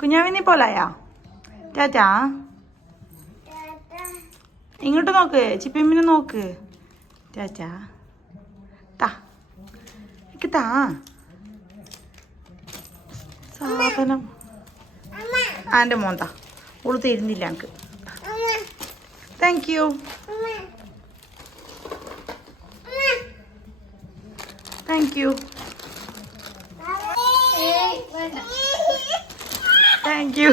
കുഞ്ഞാവിനെ പോലായാ? ടാറ്റാ? ഇങ്ങോട്ട് നോക്ക് ചിപ്പിമ്മിനെ നോക്ക്. ടാറ്റാ. താ. എനിക്ക് താ. സാധനം. ആന്റെ മോൻ താ. ഓൾ തരുന്നില്ല എനിക്ക്. താങ്ക് യു താങ്ക് യു ഏയ് വേണ്ട താങ്ക് യു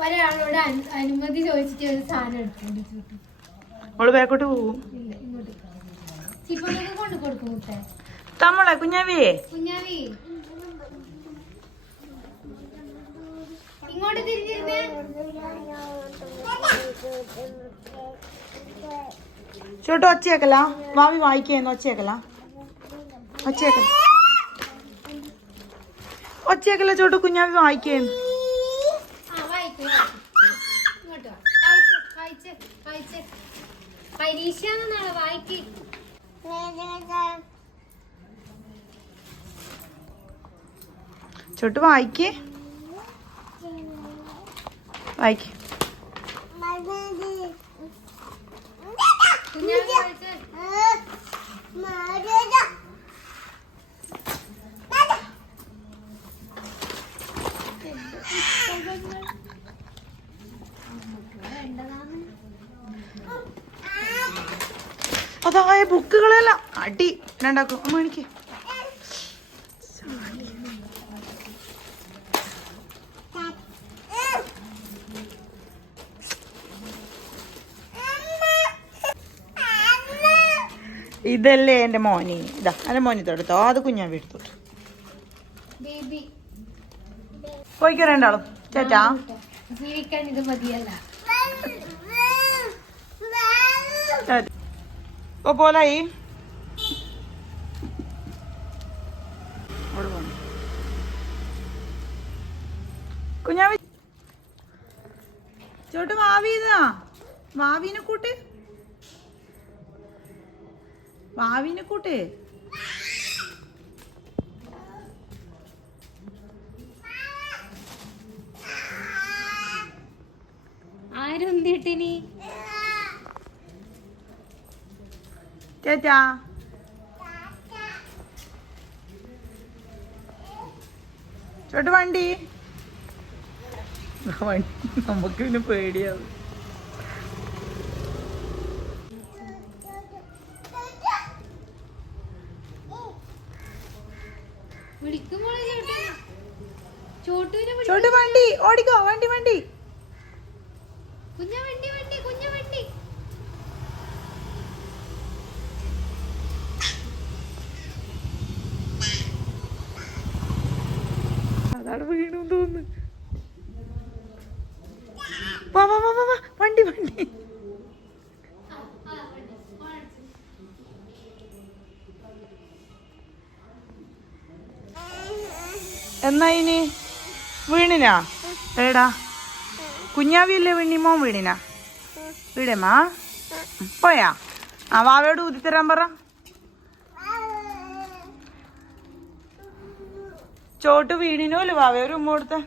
ഒരാളോട് അനു- അനുമതി ചോദിച്ചിട്ട് ഒരു സാധനം എടുത്തോണ്ട് ചൂട്ടു ഓൾ ബാക്കോട്ട് പോവും? കൊണ്ട് കൊടുക്കും മുട്ട തമ്മളെ കുഞ്ഞാവേ കുഞ്ഞാവി. ഇങ്ങോട്ട് തിരിഞ്ഞിരുന്നേ. ചോട്ടു ഒച്ചയാക്കല? മാവി വായിക്കുന്നു ഒച്ചയാക്കല? ഒച്ചയാക്കല ഒച്ചയാക്കല ചോട്ട് കുഞ്ഞാവി വായിക്ക്. ചോട്ടു വായിക്കേ. വായിക്ക്. കുഞ്ഞാവി അതായ ബുക്കുകളെല്ലാം. അടി രണ്ടാക്കും. അമ്മ എനിക്ക് ഇതല്ലേ എന്റെ മോനി. ഇതാ എന്റെ മോനി തൊടുത്തോ അത് കുഞ്ഞാൻ ബേബി. പോയിക്കോ രണ്ടാളും. ചേച്ചാ ജീവിക്കാൻ ഇത് മതിയല്ല. ഓ പോലായി. കുഞ്ഞാവി. ചോട്ട് വാവി ഇതാ. വാവിനെ കൂട്ട്. വാവിനെ കൂട്ട്. ആരും എന്തിട്ടിനി ചേച്ചാ. ചോട്ട് വണ്ടി. നമുക്ക് പിന്നെ പേടിയാവും. ചോട്ട് വണ്ടി ഓടിക്കോ വണ്ടി വണ്ടി. കുഞ്ഞ വണ്ടി വണ്ടി കുഞ്ഞ വണ്ടി അതാണ് വീണു തോന്നുന്നു. വാ വാ വാ വാ വണ്ടി വണ്ടി. എന്നാ ഇനി? വീണിനാ? ഏടാ കുഞ്ഞാവിയല്ലേ വീണിമോ വീണിനാ വീടേമാ പോയാ. ആ വാവയോട് ഊതിത്തരാൻ പറ. ചോട്ട് വീണിനോ അല്ലേ വാവയൊരു ഉമ്മ കൊടുത്തേ.